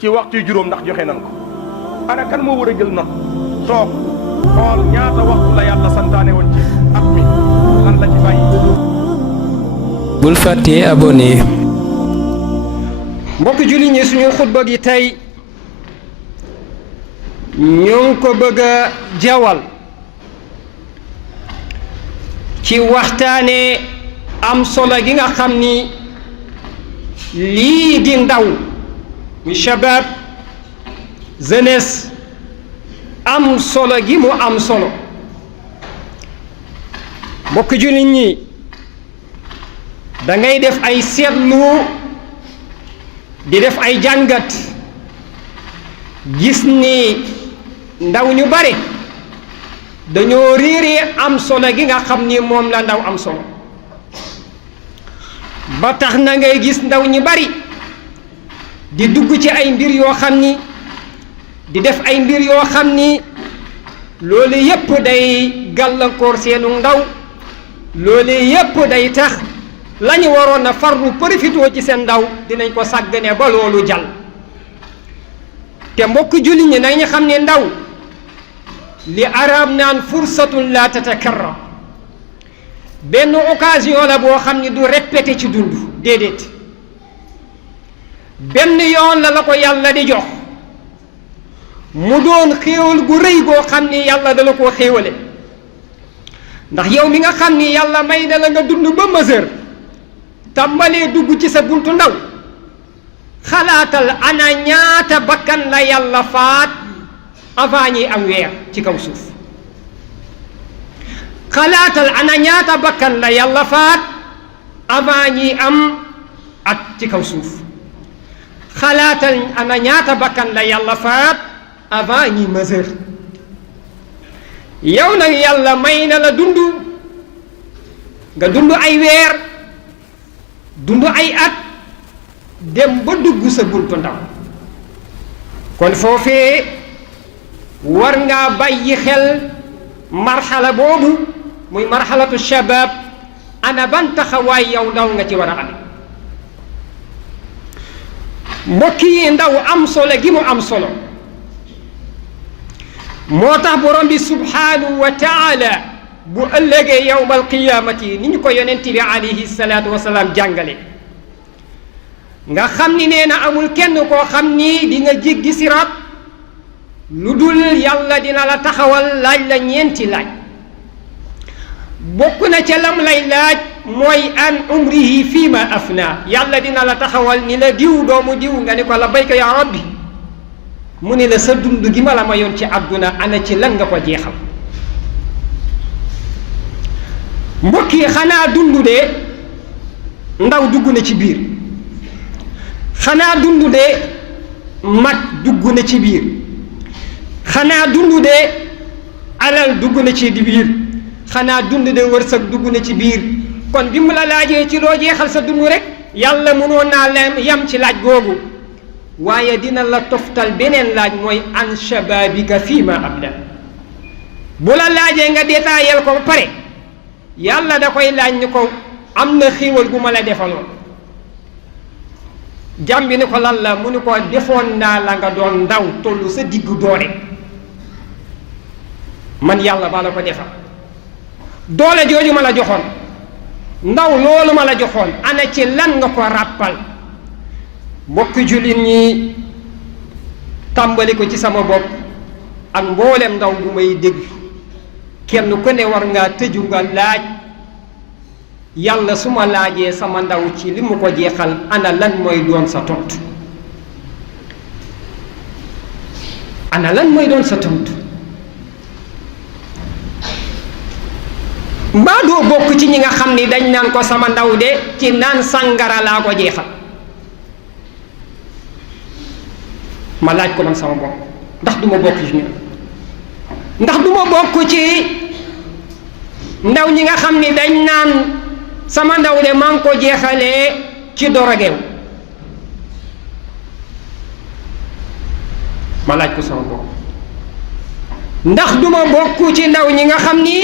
ci waxtu juróom ndax joxe nan ko ana kan moo war a jël note toog xool ñaata waxtu la yàlla santaane woon ci at mi lan la ci bàyyi. bul fàttee abonné. mbokk julli ñi suñu xutba gi tey ñoo ngi ko bëgg a jawal ci waxtaane am solo gi nga xam ni lii di ndaw muy shabab jeunesse am solo gi mu am solo mbokk jullit ñi da ngay def ay seetlu di def ay jàngat gis ni ndaw ñu bare dañoo réeree am solo gi nga xam ni moom la ndaw am solo ba tax na ngay gis ndaw ñi bari di dugg ci ay mbir yoo xam ni di def ay mbir yoo xam ni loolu yépp day gàllankoor seenu ndaw loolu yépp day tax lañu waroon a farlu profitoo ci seen ndaw dinañ ko sàggane ba loolu jàll te mbokk julli ñi nañu xam ne ndaw li arab naan fursatun la tatakarrar benn occasion la boo xam ni du répété ci dund déedéet benn yoon la ko yàlla di jox mu doon xéewal gu rëy goo xam ni yàlla dala koo xéewale ndax yow mi nga xam ni yàlla may na la nga dund ba mesure tàmbalee dugg ci sa buntu ndaw xalaatal ana ñaata bakkan la yàlla faat avant ñi am weer ci kaw suuf xalaatal ana ñaata bakkan la yàlla faat avant ñi am at ci kaw suuf xalaatal ana ñaata bakkan la yàlla faat avant ñi mesure yow nag yàlla may na la dund nga dund ay weer dund ay at dem ba dugg sa buntu ndaw kon foofee war ngaa bàyyi xel marxala boobu muy marxalatu shabab ana ban taxawaay yow ndaw nga ci war a ame mbokk yi ndaw am solo gi mu am solo moo tax borom bi subhanahu wa taala bu ëllëgee yawmal qiyaamati ni ñu ko yonent bi alayhi salaatu wasalaam jàngale nga xam ni nee na amul kenn koo xam ni di nga jéggi siraat lu dul yàlla dina la taxawal laaj la ñeenti laaj bokk na ca lam lay laaj mooy an umrihi fii ma afna yàlla dina la taxawal ni la diw doomu diw nga ni ko labbayka ya rabbi mu ne la sa dund gi ma la mayoon ci àdduna ana ci lan nga ko jeexal mbokk yi xanaa dund de ndaw dugg na ci biir xanaa dund de mag dugg na ci biir xanaa dund de alal dugg na ci biir xanaa dund de wërsëg dugg na ci biir kon bi mu la laajee ci loo jeexal sa dund rek yàlla mënoon naa leen yam ci laaj googu waaye dina la toftal beneen laaj mooy an shababika fii ma abla bu la laajee nga détaayel ko ba pare yàlla da koy laaj ni ko am na xéewal gu ma la defaloon jàmbi ni ko lan la mu ni ko defoon naa la nga doon ndaw tollu sa diggu doole man yàlla ba la ko defal doole jooju ma la joxoon ndaw loolu ma la joxoon ana ci lan nga ko ràppal mbokk jullit ñi tàmbali ko ci sama bopp ak mboolem ndaw bu may dégg kenn ku ne war ngaa tëju nga laaj yàlla su ma laajee sama ndaw ci li mu ko jeexal ana lan mooy doon sa tontu ana lan mooy doon sa tontu mbaa doo bokk ci ñi nga xam ni dañ naan ko sama ndaw de ci naan sàngara laa ko jeexal ma laaj ko man sama bopp ndax du ma bokk ci ñu ndax du ma bokk ci ndaw ñi nga xam ni dañ naan sama ndaw de maa ngi ko jeexalee ci dorogew ma laaj ko sama bopp ndax du ma bokk ci ndaw ñi nga xam ni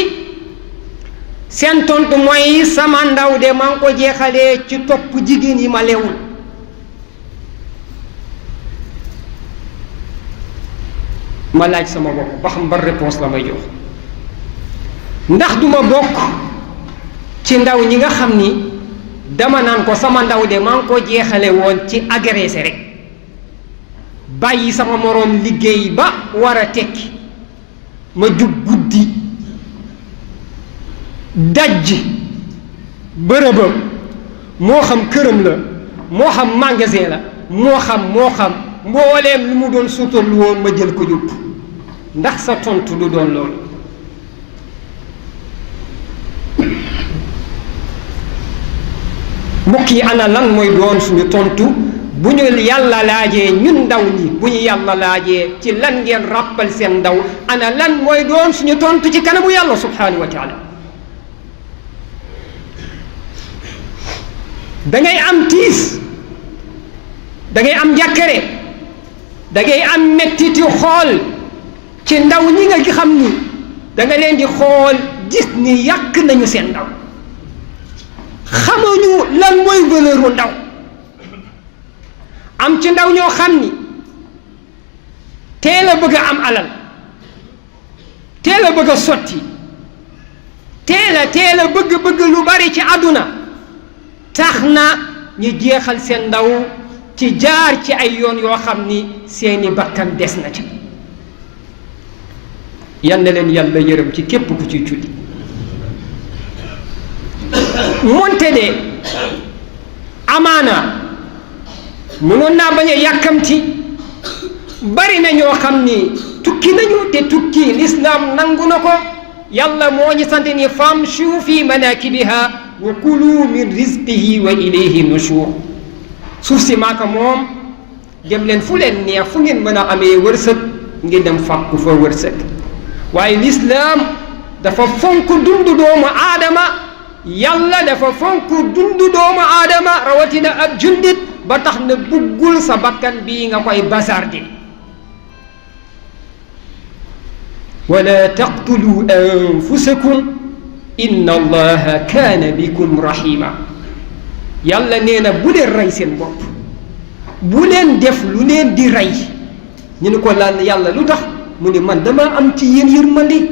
seen tontu mooy sama ndaw de maa ngi ko jeexalee ci topp jigéen yi ma lewul. ma laaj sama bopp ba xam ban réponse la may jox ndax duma bokk ci ndaw ñi nga xam ni dama naan ko sama ndaw de maa ngi ko jeexale woon ci agressé rek bàyyi sama moroom liggéey ba war a tekki ma jug guddi dajji bërëbam moo xam këram la moo xam magasin la moo xam mbooleem li mu doon suutarlu woon ma jël ko yóbbu ndax sa tontu du doon loolu. mbokk yi ana lan mooy doon suñu tontu bu ñu yàlla laajee ñun ndaw ñi bu ñu yàlla laajee ci lan ngeen ràppal seen ndaw ana lan mooy doon suñu tontu ci kanamu yàlla subhanahu wa taala. da ngay am tiis da ngay am njàkkare da ngay am mettiti xool ci ndaw ñi nga xam ni da nga leen di xool gis ni yàq nañu seen ndaw xamuñu lan mooy valeuru ndaw. am ci ndaw ñoo xam ni teel a bëgg a am alal teel a bëgg a sotti teel a bëgg lu bari ci àdduna tax na ñu jeexal seen ndaw ci jaar ci ay yoon yoo xam ni seeni bakkan des na ci. yal na leen yàlla yërëm ci képp ku ci julli. moonte de amaana mënoon naa bañ a yàkkamti bari na ñoo xam ni tukki nañu te tukki lislaam nangu na ko yàlla moo ñu sant ni famshu fi manakibiha wa kulu min rizqihi wa ilayhi nushur. suuf si maaka moom dem leen fu leen neex fu ngeen mën a amee wërsëg ngeen dem fàkku fa wërsëg waaye lislaam dafa fonk dundu doomu aadama yàlla dafa fonk dundu doomu aadama rawatina ab jullit ba tax na buggul sa bakkan bii nga koy bazarde. wala taqtulu anfusakum inna allaha kaana bikum rahima. yàlla nee na bu leen rey seen bopp bu leen def lu leen di rey ñu ne ko lan yàlla lu tax mu ne man dama am ci yéen yërmande.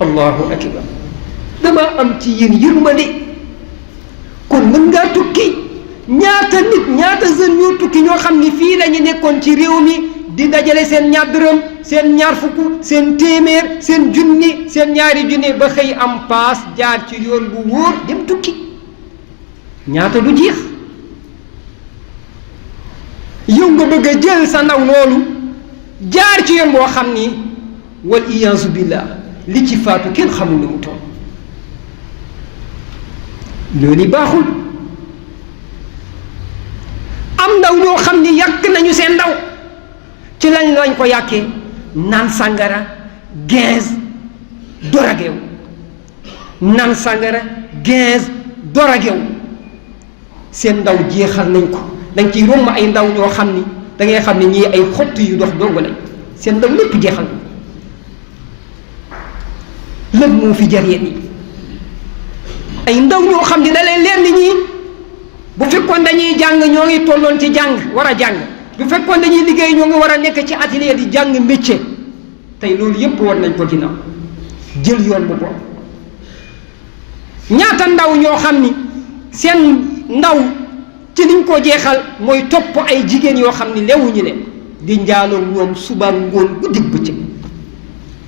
allahu akbar dama am ci yéen yërmande. kon mën ngaa tukki ñaata nit ñaata jeunes ñoo tukki ñoo xam ni fii la ñu nekkoon ci réew mi di dajale seen ñaar dërëm seen ñaar fukk seen téeméer seen junni seen ñaari junni ba xëy am paas jaar ci yoon bu wóor dem tukki ñaata du jeex. yow nga bëgg a jël sa ndaw loolu jaar ci yoon boo xam ni wal iyaazu billah li ci faatu kenn xamul ni mu toll. loolu baaxul. am ndaw ñoo xam ni yàq nañu seen ndaw ci lañ ko yàqee naan sàngara gaz doragew naan sàngara gaz doragew seen ndaw jeexal nañ ko. danga ciy romb ay ndaw ñoo xam ni da ngay xam ne ñii ay xott yu dox dong lañ seen ndaw lépp jeexal na lépp moo fi jar yéen yi ay ndaw ñoo xam ni da leen leer ni ñii bu fekkoon dañuy jàng ñoo ngi tolloon ci jàng war a jàng bu fekkoon dañuy liggéey ñoo ngi war a nekk ci atelier di jàng métier tey loolu yépp war nañ ko ginnaaw jël yoon bu bon. ñaata ndaw ñoo xam ni seen ndaw ci liñ ko jeexal mooy topp ay jigéen yoo xam ni lewuñu leen di njaaloo ñoom suba ngoon guddi bëccëg.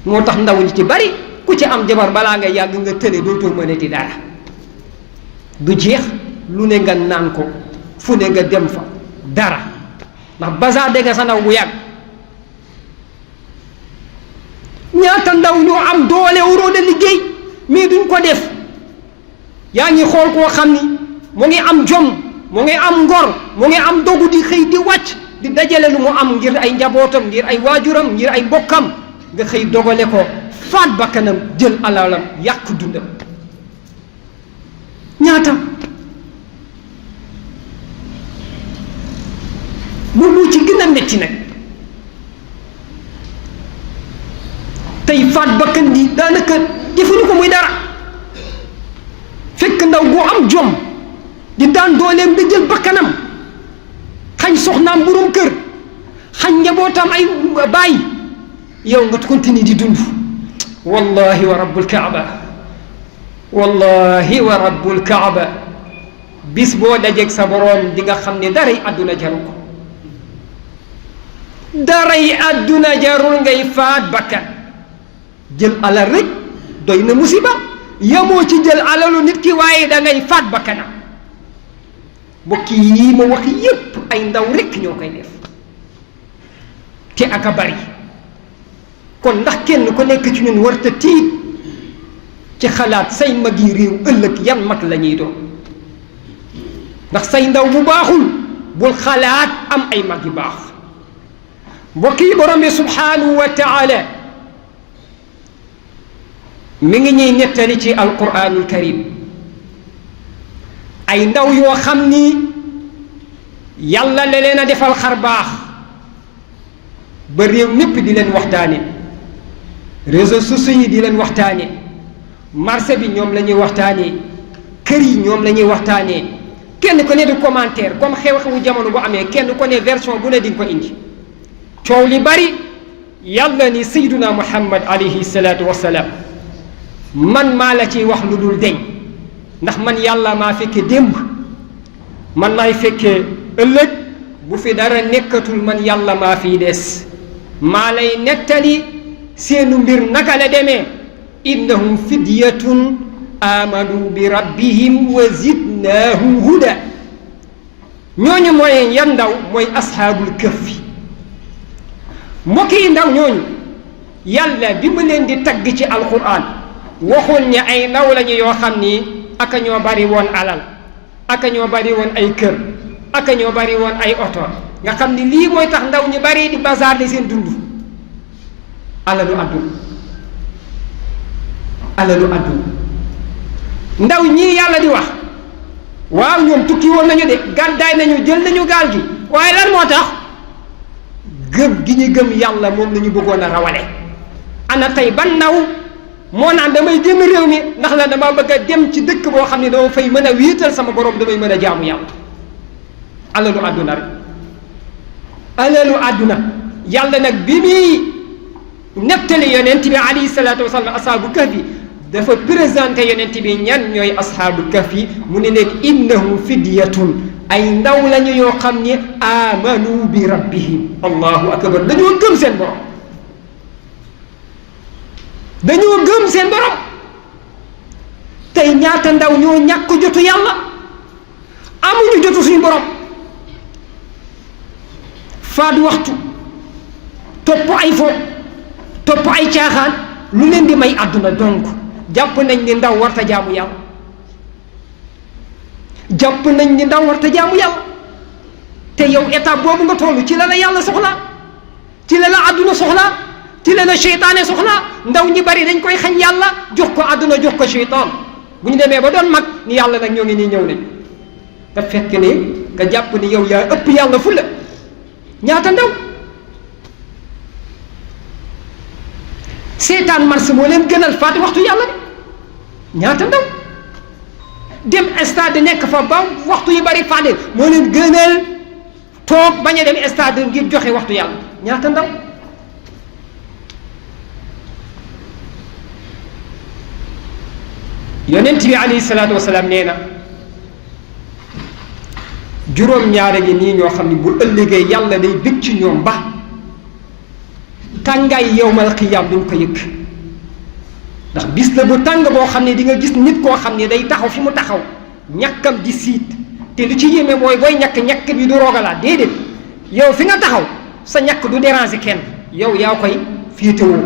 moo tax ndaw ñi ci bari ku ci am jabar balaa nga yàgg nga tële dootoo mënati dara du jeex lu ne nga naan ko fu ne nga dem fa dara ndax bazar dégg nga sa ndaw bu yàgg. ñaata ndaw ñoo am doole waroo de liggéey mais duñ ko def. yaa ngi xool koo xam ni mu ngi am jom mu ngi am ngor mu ngi am dogu di xëy di wàcc di dajale lu mu am ngir ay njabootam ngir ay waajuram ngir ay mbokkam nga xëy dogale ko faat bakkanam jël alalam yàq dundam. ñaata moom moo ci gën a metti nag tey faat bakkan di daanaka defuñu ko muy dara ndaw gu am jom di daan dooleem di jël bakkanam xañ soxnaam borom kër xañ njabootam ay baay yow nga continue di dund wallahi wa rabbul kaaba wallahi wa rabbul kaaba bis boo dajeeg sa boroom di nga xam ne daray àdduna jaru ko daray àdduna jarul ngay faat bakkan jël alal rek doy na musiba yemoo ci jël alalu nit ki waaye da ngay faat bakkanam mbokk yi ma wax yépp ay ndaw rek ñoo koy def te aka bari kon ndax kenn ku nekk ci ñun warta tiit ci xalaat say mag yi réew ëllëg yan mag la ñuy doon ndax say ndaw bu baaxul bul xalaat am ay mag yu baax mbokk yi borom bi subhanahu wa taala mi ngi ñuy nettali ci alquranul karim ay ndaw yoo xam ni yàlla la leen a defal xar baax ba réew mépp di leen waxtaane réseaux sociaux yi di leen waxtaane marché bi ñoom la ñuy waxtaanee kër yi ñoom la ñuy waxtaanee kenn ku ne di commentaire comme xew-xewu jamono bu amee kenn ku ne version bu ne di nga ko indi coow li bari yàlla ni sayduna muhammad alayhi salaatu wassalaam man maa la ciy wax lu dul deñ ndax man yàlla maa fekke démb man maay fekkee ëllëg bu fi dara nekkatul man yàlla maa fiy des maa lay nettali seenu mbir naka la demee innahum fidyatun amanu bi rabbihim wa zidnaahum huda ñooñu mooy yan ndaw mooy ashaabul kahfi mbokk yi ndaw ñooñu yàlla bi mu leen di tagg ci alquran waxul ñi ay ndaw lañu yoo xam ni aka ñoo bari woon alal aka ñoo bari woon ay kër aka ñoo bari woon ay oto nga xam ni lii mooy tax ndaw ñu bari di bazar di seen dund alalu àdduna alalu àdduna ndaw ñii yàlla di wax waaw ñoom tukki woon nañu de gàddaay nañu jël nañu gaal gi waaye lan moo tax gëm gi ñu gëm yàlla moom la ñu bëggoon a rawale ana tey ban ndaw moo naan damay génn réew mi ndax la dama bëgg a dem ci dëkk boo xam ne dama fay mën a wéetal sama borom damay mën a jaamu yàlla alalu àdduna rek alalu àdduna yàlla nag bi muy nettali yonent bi alayhi salaatu wasalaam ashaabu kahfi dafa présenté yonent bi ñan ñooy ashaabu kahfi mu ne leen innahum fidyatun ay ndaw lañu yoo xam ni amanu bi rabbihim allahu akbar dañoo gëm seen borom dañoo gëm seen borom tey ñaata ndaw ñoo ñàkk jotu yàlla amuñu jotu suñu borom faat waxtu topp ay fo topp ay caaxaan lu leen di may àdduna donc jàpp nañ ni ndaw warta jaamu yàlla jàpp nañ ni ndaw warta jaamu yàlla te yow étape boobu nga toll ci la la yàlla soxla ci la la àdduna soxla ci la la seytaane soxla ndaw ñi bari dañ koy xañ yàlla jox ko àdduna jox ko seytaan bu ñu demee ba doon mag ni yàlla nag ñoo ngi nii ñëw nañ te fekk ne nga jàpp ni yow yaa ëpp yàlla fu la ñaata ndaw seetaan mars moo leen gënal faati waxtu yàlla de ñaata ndaw dem stade nekk fa ba waxtu yu bari faade moo leen gënal toog bañ a dem stade ngir joxe waxtu yàlla ñaata ndaw yonent bi alayhi salaatu wasalaam nee na juróom-ñaare gi nii ñoo xam ne bu ëllëgee yàlla day bég ci ñoom ba tàngaay yowmal qiyaam duñ ko yëg ndax bis la bu tàng boo xam ne di nga gis nit koo xam ne day taxaw fi mu taxaw ñàkkam di siit te lu ci yéeme mooy booy ñàkk bi du rogalaat déedéet yow fi nga taxaw sa ñàkk du déranger kenn yow yaa koy féetewoo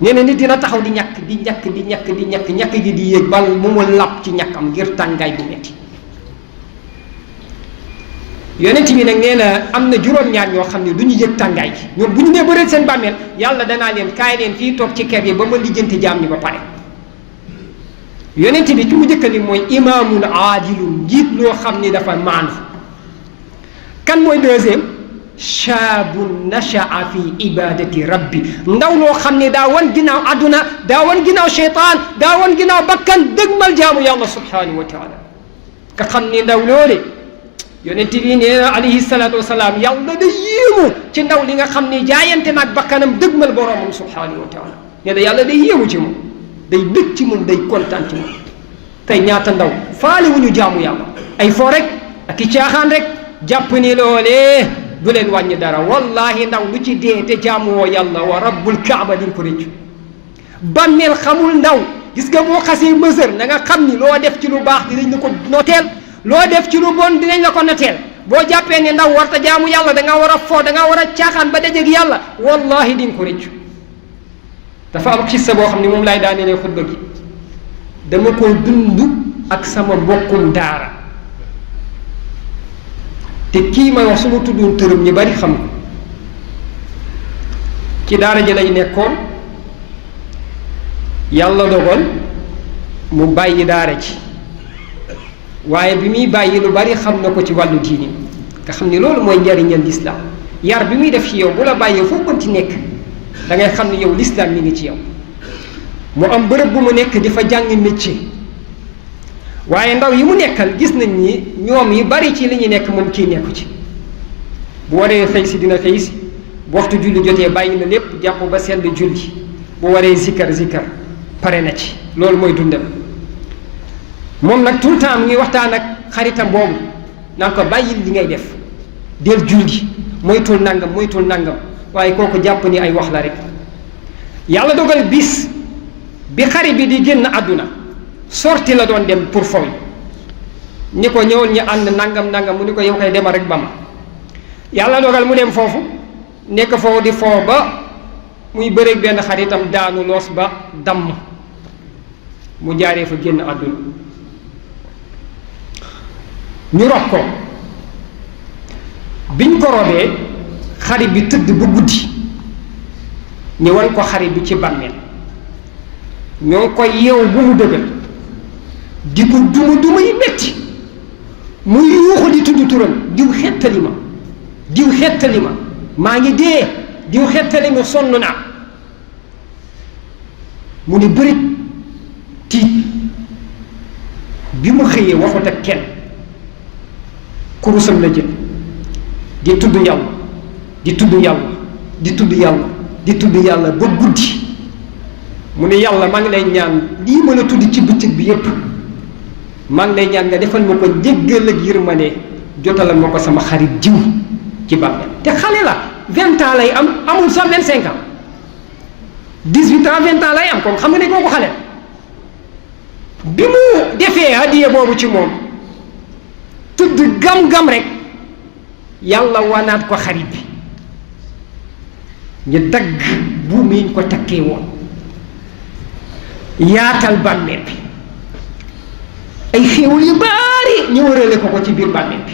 nee na nit dina taxaw di ñàkk ñàkk gi di yéeg bal mu mu làpp ci ñàkkam ngir tàngaay bu metti yonent bi nag nee na am na juróom-ñaar ñoo xam ne du ñu yëg tàngaay gi ñoom bu ñu nee bëreet seen bàmmeel yàlla danaa leen kaay leen fii toog ci kër yi ba ma lijjanti jaam ñi ba pare yonent bi ci mu jëkkali mooy imaamun aadilun njiit loo xam ni dafa maandu kan mooy deuxième shaabun nashaa fi ibadati rabbi ndaw loo xam ne daa wan ginnaaw àdduna daa wan ginnaaw cheytaan daa wan ginnaaw bakkan dëgmal jaamu yàlla subhanahu wa taala nga xam ne ndaw loole yonent bi nee na alayhi salaatu wasalaam yàlla day yéemu ci ndaw li nga xam ne jaayante naag bakkanam dëgmal boromam subhanahu wa taala nee na yàlla day yéemu ci moom day bëgg ci moom day kontaan ci moom tey ñaata ndaw faale wuñu jaamu yàlla ay fo rek ak i caaxaan rek jàpp ni loolee du leen wàññi dara wallahi ndaw lu ci dee te jaamuwoo yàlla wa rabbul kaaba di nga ko rëccu bàmmeel xamul ndaw gis nga boo xasee mësër na nga xam ni loo def ci lu baax dinañ la ko noteel loo def ci lu bon dinañ la ko noteel boo jàppee ne ndaw warta jaamu yàlla da nga war a fo da nga war a caaxaan ba dajeeg yàlla wallahi di nga ko rëccu dafa am xissa boo xam ne moom laay daanelee xutba gi dama ko dund ak sama mbokkum daara te kii may wax su ma tuddoon tërëm ñi bari xam ko ci daara ji lay nekkoon yàlla dogal mu bàyyi daara ji waaye bi muy bàyyi lu bari xam na ko ci wàllu diini nga xam ni loolu mooy njariñal lislaam yar bi muy def ci yow bu la bàyyee foo kon ci nekk da ngay xam ni yow lislaam mi ngi ci yow mu am bërëb bu mu nekk di fa jàng métier waaye ndaw yi mu nekkal gis nañ ni ñoom yi bari ci li ñu nekk moom kii nekku ci bu waree xëy si dina xëy si bu waxtu julli jotee bàyyi na lépp jàpp ba sedd julli bu waree zikkar pare na ci loolu mooy dundam moom nag tout le temps mu ngi waxtaan ak xaritam boobu naan ko bàyyil li ngay def del julli moytul nangam waaye kooku jàpp ni ay wax la rek yàlla dogal bis bi xarit bi di génn àdduna sorti la doon dem pour fow ni ko ñëwoon ñu ànd nangam mu ni ko yow koy demal rek ba ma yàlla dogal mu dem foofu nekk foofu di foo ba muy bëreeg benn xaritam daanu loos ba damm mu jaaree fa génn àdduna ñu rob ko biñ ko robee xarit bi tëdd ba guddi ñu wan ko xarit bi ci bàmmeel ñoo ngi koy yeewu bu mu dëgër di ko duma yi metti muy yuuxu di tudd turam diw xettali ma maa ngi dee diw xettali ma sonn naa mu ni bërit tiit bi mu xëyee waxut ak kenn kurusam la jël di tudd yàlla ba guddi mu ne yàlla maa ngi lay ñaan lii mën a tudd ci bëccëg bi yépp maa ngi lay ñaan nga defal ma ko njéggal ak yërmande jotalal ma ko sama xarit jiw ci bàmmeel te xale la 20 ans lay am amul sax 25 ans 18 ans 20 ans lay am kon xam nga ne kooku xale bi mu defee hadiya boobu ci moom tudd gam-gam rek yàlla wanaat ko xarit bi ñu dagg buum yi ñu ko takkee woon yaatal bàmmeel bi ay xéewal yu baari ñu wërale ko ci biir bàmmeel bi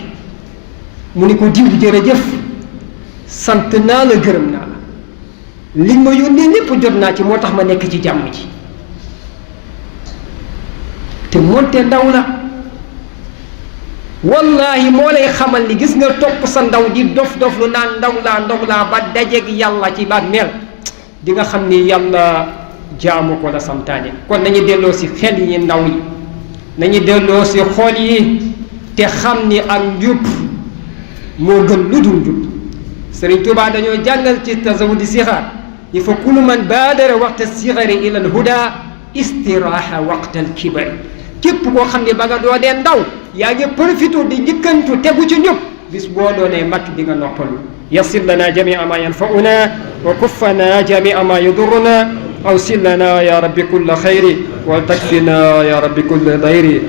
mu ni ko diw jërëjëf sant naa la gërëm naa la li ma yónnee lépp jot naa ci moo tax ma nekk ci jàmm ji te moonte ndaw la wallahi moo lay xamal ni gis nga topp sa ndaw di dof lu naan ndaw laa ba dajeeg yàlla ci bàmmeel di nga xam ni yàlla jaamu ko la santaane kon nañu delloo si xel yi ndaw yi nañu delloo si xool yi te xam ni ak njub moo gën lu dul njub Sëriñ Tuubaa dañoo jàngal ci tasawudi sixaar yi fa kullu man baadara waxta sixari ila al huda istiraaha waqta al kibari képp koo xam ne ba nga doo dee ndaw yaa ngi profité di njëkkantu tegu ci njub bis boo doonee mag di nga noppalu yassir lana jamia ma yanfauna wa kuffana jamia ma yadurruna awsil lana ya rabbi kulla xayri wal takfina ya rabbi kulla dayri